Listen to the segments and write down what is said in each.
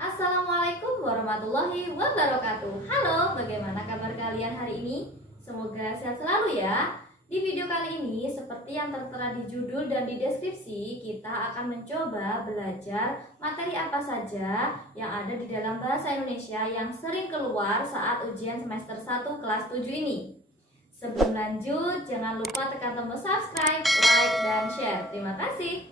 Assalamualaikum warahmatullahi wabarakatuh. Halo, bagaimana kabar kalian hari ini? Semoga sehat selalu ya. Di video kali ini, seperti yang tertera di judul dan di deskripsi, kita akan mencoba belajar materi apa saja yang ada di dalam bahasa Indonesia yang sering keluar saat ujian semester 1 kelas 7 ini. Sebelum lanjut, jangan lupa tekan tombol subscribe, like, dan share. Terima kasih.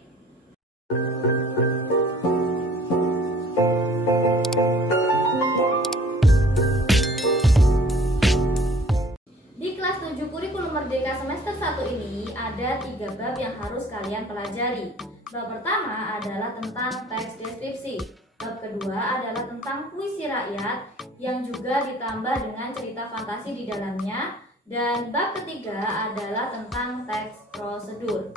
Kurikulum Merdeka semester 1 ini ada 3 bab yang harus kalian pelajari. Bab pertama adalah tentang teks deskripsi. Bab kedua adalah tentang puisi rakyat yang juga ditambah dengan cerita fantasi di dalamnya. Dan bab ketiga adalah tentang teks prosedur.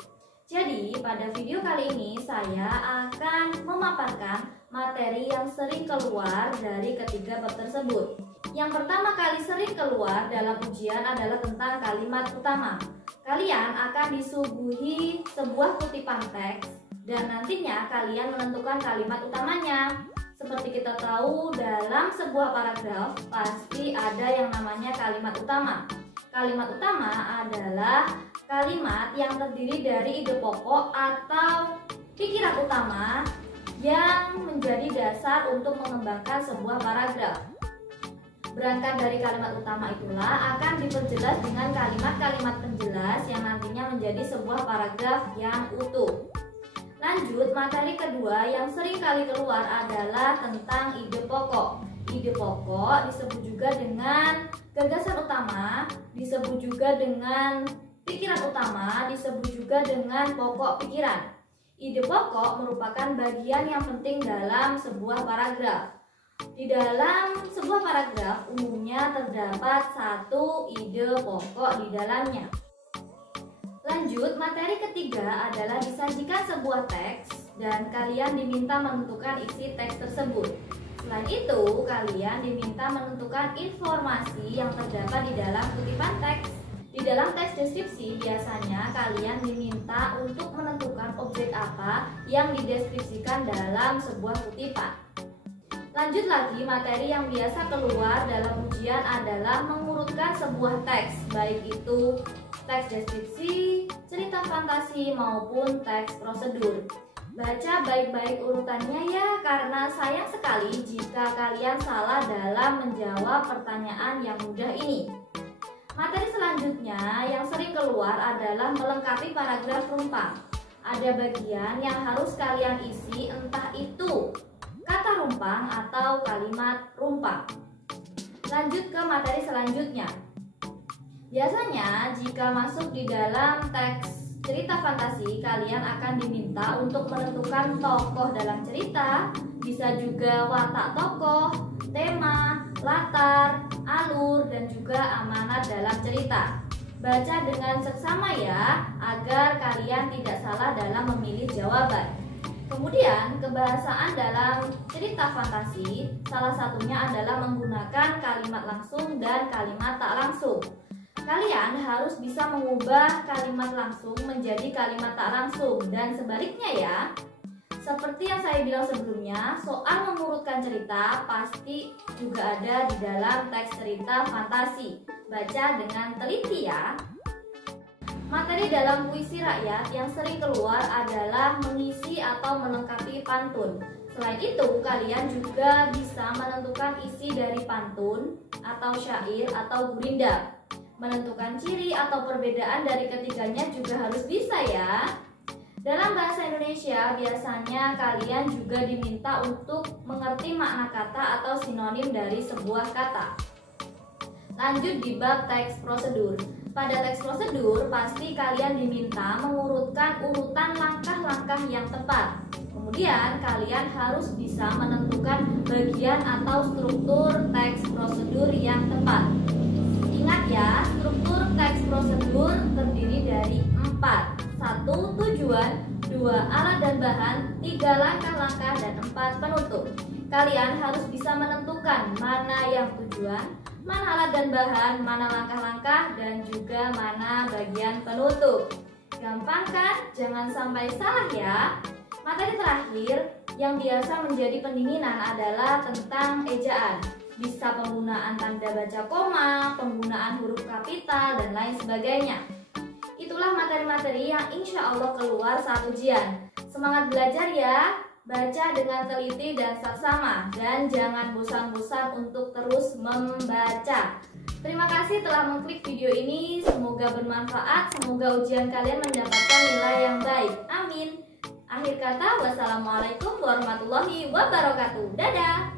Jadi pada video kali ini saya akan memaparkan materi yang sering keluar dari ketiga bab tersebut. Yang pertama kali sering keluar dalam ujian adalah tentang kalimat utama. Kalian akan disuguhi sebuah kutipan teks dan nantinya kalian menentukan kalimat utamanya. Seperti kita tahu, dalam sebuah paragraf pasti ada yang namanya kalimat utama. Kalimat utama adalah kalimat yang terdiri dari ide pokok atau pikiran utama yang menjadi dasar untuk mengembangkan sebuah paragraf. Berangkat dari kalimat utama itulah akan diperjelas dengan kalimat-kalimat penjelas yang nantinya menjadi sebuah paragraf yang utuh. Lanjut, materi kedua yang sering kali keluar adalah tentang ide pokok. Ide pokok disebut juga dengan gagasan utama, disebut juga dengan pikiran utama, disebut juga dengan pokok pikiran. Ide pokok merupakan bagian yang penting dalam sebuah paragraf. Di dalam sebuah paragraf umumnya terdapat satu ide pokok di dalamnya. Lanjut, materi ketiga adalah disajikan sebuah teks dan kalian diminta menentukan isi teks tersebut. Selain itu, kalian diminta menentukan informasi yang terdapat di dalam kutipan teks. Di dalam teks deskripsi biasanya kalian diminta untuk menentukan objek apa yang dideskripsikan dalam sebuah kutipan. Lanjut lagi, materi yang biasa keluar dalam ujian adalah mengurutkan sebuah teks, baik itu teks deskripsi, cerita fantasi maupun teks prosedur. Baca baik-baik urutannya ya, karena sayang sekali jika kalian salah dalam menjawab pertanyaan yang mudah ini. Materi selanjutnya yang sering keluar adalah melengkapi paragraf rumpang. Ada bagian yang harus kalian isi, entah itu kata rumpang atau kalimat rumpang. Lanjut ke materi selanjutnya. Biasanya jika masuk di dalam teks cerita fantasi, kalian akan diminta untuk menentukan tokoh dalam cerita, bisa juga watak tokoh, tema, latar, alur, dan juga amanat dalam cerita. Baca dengan seksama ya, agar kalian tidak salah dalam memilih jawaban. Kemudian, kebahasaan dalam cerita fantasi salah satunya adalah menggunakan kalimat langsung dan kalimat tak langsung. Kalian harus bisa mengubah kalimat langsung menjadi kalimat tak langsung dan sebaliknya ya. Seperti yang saya bilang sebelumnya, soal mengurutkan cerita pasti juga ada di dalam teks cerita fantasi. Baca dengan teliti ya. Materi dalam puisi rakyat yang sering keluar adalah mengisi atau melengkapi pantun. Selain itu, kalian juga bisa menentukan isi dari pantun atau syair atau gurindam. Menentukan ciri atau perbedaan dari ketiganya juga harus bisa ya. Dalam bahasa Indonesia, biasanya kalian juga diminta untuk mengerti makna kata atau sinonim dari sebuah kata. Lanjut di bab teks prosedur. Pada teks prosedur, pasti kalian diminta mengurutkan urutan langkah-langkah yang tepat. Kemudian, kalian harus bisa menentukan bagian atau struktur teks prosedur yang tepat. Ingat ya, struktur teks prosedur terdiri dari 4. 1. Tujuan, 2. Alat dan bahan, 3. Langkah-langkah, dan 4. Penutup. Kalian harus bisa menentukan mana yang tujuan, mana alat dan bahan, mana langkah-langkah, dan juga mana bagian penutup. Gampang kan? Jangan sampai salah ya. Materi terakhir yang biasa menjadi pendinginan adalah tentang ejaan. Bisa penggunaan tanda baca koma, penggunaan huruf kapital, dan lain sebagainya. Itulah materi-materi yang insya Allah keluar saat ujian. Semangat belajar ya! Baca dengan teliti dan saksama, dan jangan bosan-bosan untuk terus membaca. Terima kasih telah mengklik video ini. Semoga bermanfaat. Semoga ujian kalian mendapatkan nilai yang baik. Amin. Akhir kata, wassalamualaikum warahmatullahi wabarakatuh. Dadah.